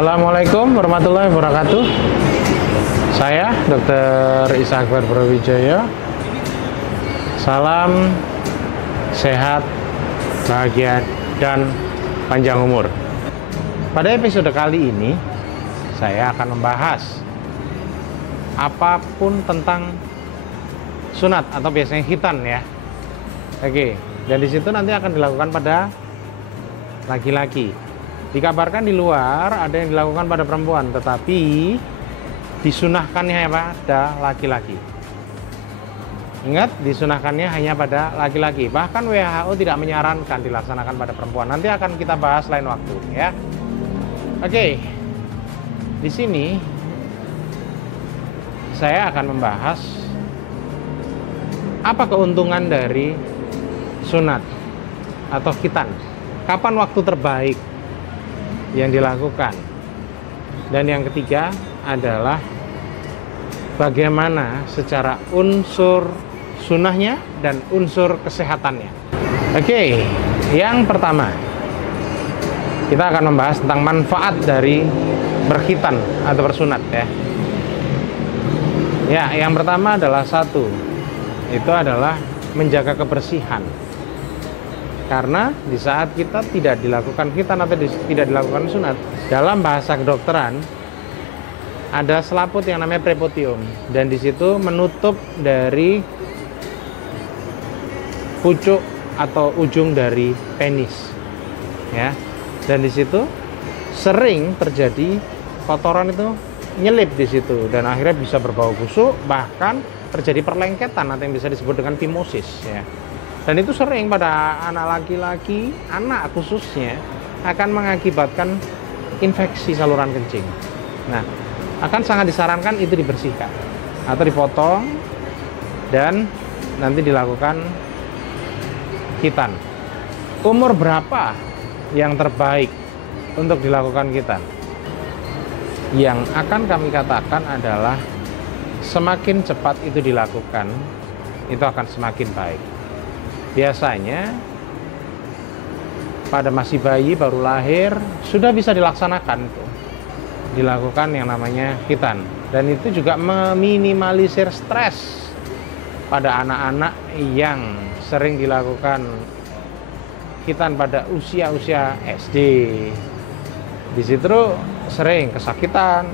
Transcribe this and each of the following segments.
Assalamualaikum warahmatullahi wabarakatuh. Saya Dr. Isa Akbar Brawijaya. Salam sehat, bahagia, dan panjang umur. Pada episode kali ini, saya akan membahas apapun tentang sunat atau biasanya khitan ya. Oke, dan di situ nanti akan dilakukan pada laki-laki. Dikabarkan di luar ada yang dilakukan pada perempuan, tetapi disunahkannya pada laki-laki. Ingat, disunahkannya hanya pada laki-laki. Bahkan WHO tidak menyarankan dilaksanakan pada perempuan. Nanti akan kita bahas lain waktu ya. Oke. Di sini saya akan membahas apa keuntungan dari sunat atau khitan. Kapan waktu terbaik yang dilakukan, dan yang ketiga adalah bagaimana secara unsur sunnahnya dan unsur kesehatannya. Oke, yang pertama kita akan membahas tentang manfaat dari berkhitan atau bersunat ya. Ya, yang pertama adalah itu adalah menjaga kebersihan. Karena di saat kita tidak dilakukan khitan atau tidak dilakukan sunat, dalam bahasa kedokteran ada selaput yang namanya prepotium, dan di situ menutup dari pucuk atau ujung dari penis, ya. Dan di situ sering terjadi kotoran itu nyelip di situ, dan akhirnya bisa berbau busuk, bahkan terjadi perlengketan atau yang bisa disebut dengan phimosis, ya. Dan itu sering pada anak laki-laki, anak khususnya, akan mengakibatkan infeksi saluran kencing. Nah, akan sangat disarankan itu dibersihkan atau dipotong dan nanti dilakukan khitan. Umur berapa yang terbaik untuk dilakukan khitan? Yang akan kami katakan adalah semakin cepat itu dilakukan, itu akan semakin baik. Biasanya pada masih bayi baru lahir sudah bisa dilaksanakan itu, dilakukan yang namanya khitan, dan itu juga meminimalisir stres pada anak-anak yang sering dilakukan khitan pada usia-usia SD. Di situ sering kesakitan,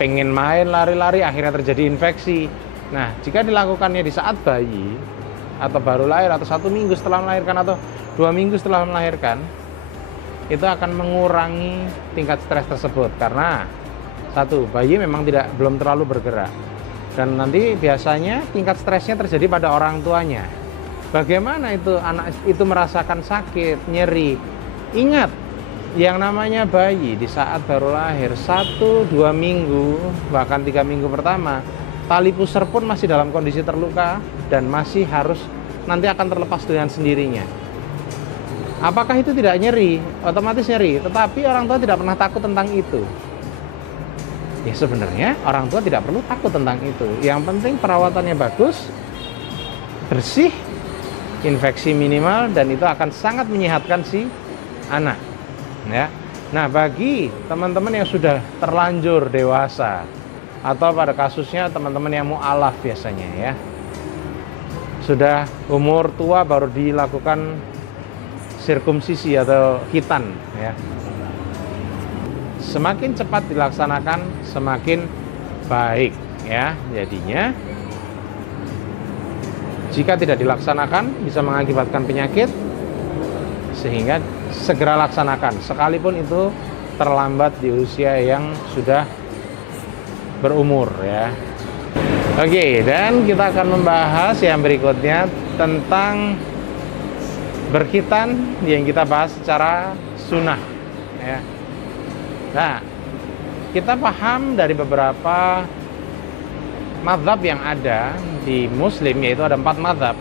pengen main lari-lari, akhirnya terjadi infeksi. Nah, jika dilakukannya di saat bayi atau baru lahir, atau 1 minggu setelah melahirkan, atau 2 minggu setelah melahirkan, itu akan mengurangi tingkat stres tersebut. Karena bayi memang belum terlalu bergerak, dan nanti biasanya tingkat stresnya terjadi pada orang tuanya. Bagaimana itu anak itu merasakan sakit, nyeri? Ingat, yang namanya bayi di saat baru lahir 1-2 minggu, bahkan 3 minggu pertama, tali pusar pun masih dalam kondisi terluka dan masih harus nanti akan terlepas dengan sendirinya. Apakah itu tidak nyeri? Otomatis nyeri, tetapi orang tua tidak pernah takut tentang itu. Ya, sebenarnya orang tua tidak perlu takut tentang itu. Yang penting perawatannya bagus, bersih, infeksi minimal, dan itu akan sangat menyehatkan si anak. Ya. Nah, bagi teman-teman yang sudah terlanjur dewasa, atau pada kasusnya teman-teman yang mu'alaf biasanya ya, sudah umur tua baru dilakukan sirkumsisi atau khitan ya, semakin cepat dilaksanakan semakin baik ya. Jadinya jika tidak dilaksanakan bisa mengakibatkan penyakit, sehingga segera laksanakan sekalipun itu terlambat di usia yang sudah berumur ya. Oke, dan kita akan membahas yang berikutnya tentang berkhitan yang kita bahas secara sunnah ya. Nah, kita paham dari beberapa mazhab yang ada di Muslim, yaitu ada 4 mazhab,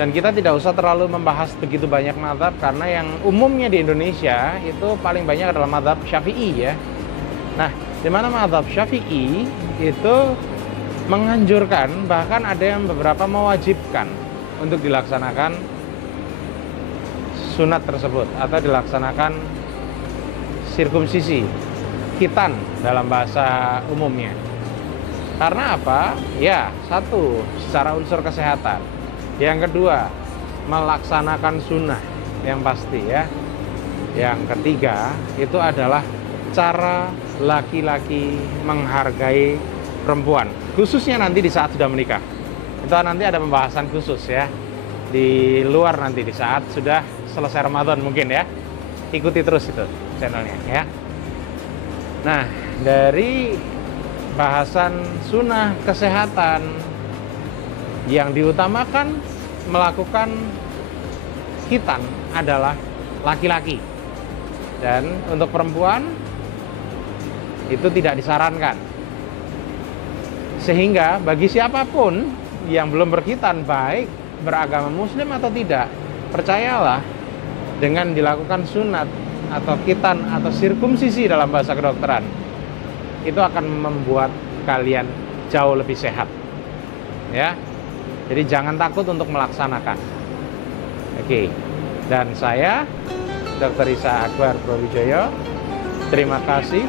dan kita tidak usah terlalu membahas begitu banyak mazhab karena yang umumnya di Indonesia itu paling banyak adalah mazhab Syafi'i ya. Nah, di mana mazhab Syafi'i itu menganjurkan, bahkan ada yang beberapa mewajibkan untuk dilaksanakan sunat tersebut atau dilaksanakan sirkumsisi khitan dalam bahasa umumnya. Karena apa? Ya, satu, secara unsur kesehatan. Yang kedua, melaksanakan sunnah yang pasti ya. Yang ketiga, itu adalah cara laki-laki menghargai perempuan, khususnya nanti di saat sudah menikah. Itu nanti ada pembahasan khusus ya, di luar nanti di saat sudah selesai Ramadan mungkin ya. Ikuti terus itu channelnya ya. Nah, dari bahasan sunnah kesehatan yang diutamakan melakukan khitan adalah laki-laki, dan untuk perempuan itu tidak disarankan. Sehingga bagi siapapun yang belum berkhitan, baik beragama muslim atau tidak, percayalah dengan dilakukan sunat atau khitan atau sirkumsisi dalam bahasa kedokteran, itu akan membuat kalian jauh lebih sehat ya. Jadi jangan takut untuk melaksanakan. Oke. Dan saya Dr. Isa Akbar Brawijaya, terima kasih.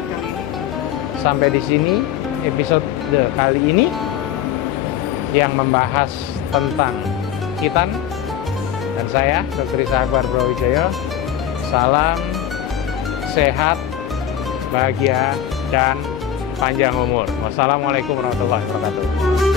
Sampai di sini episode kali ini yang membahas tentang khitan. Dan saya Dr. Isa Akbar Brawijaya, salam sehat, bahagia, dan panjang umur. Wassalamualaikum warahmatullahi wabarakatuh.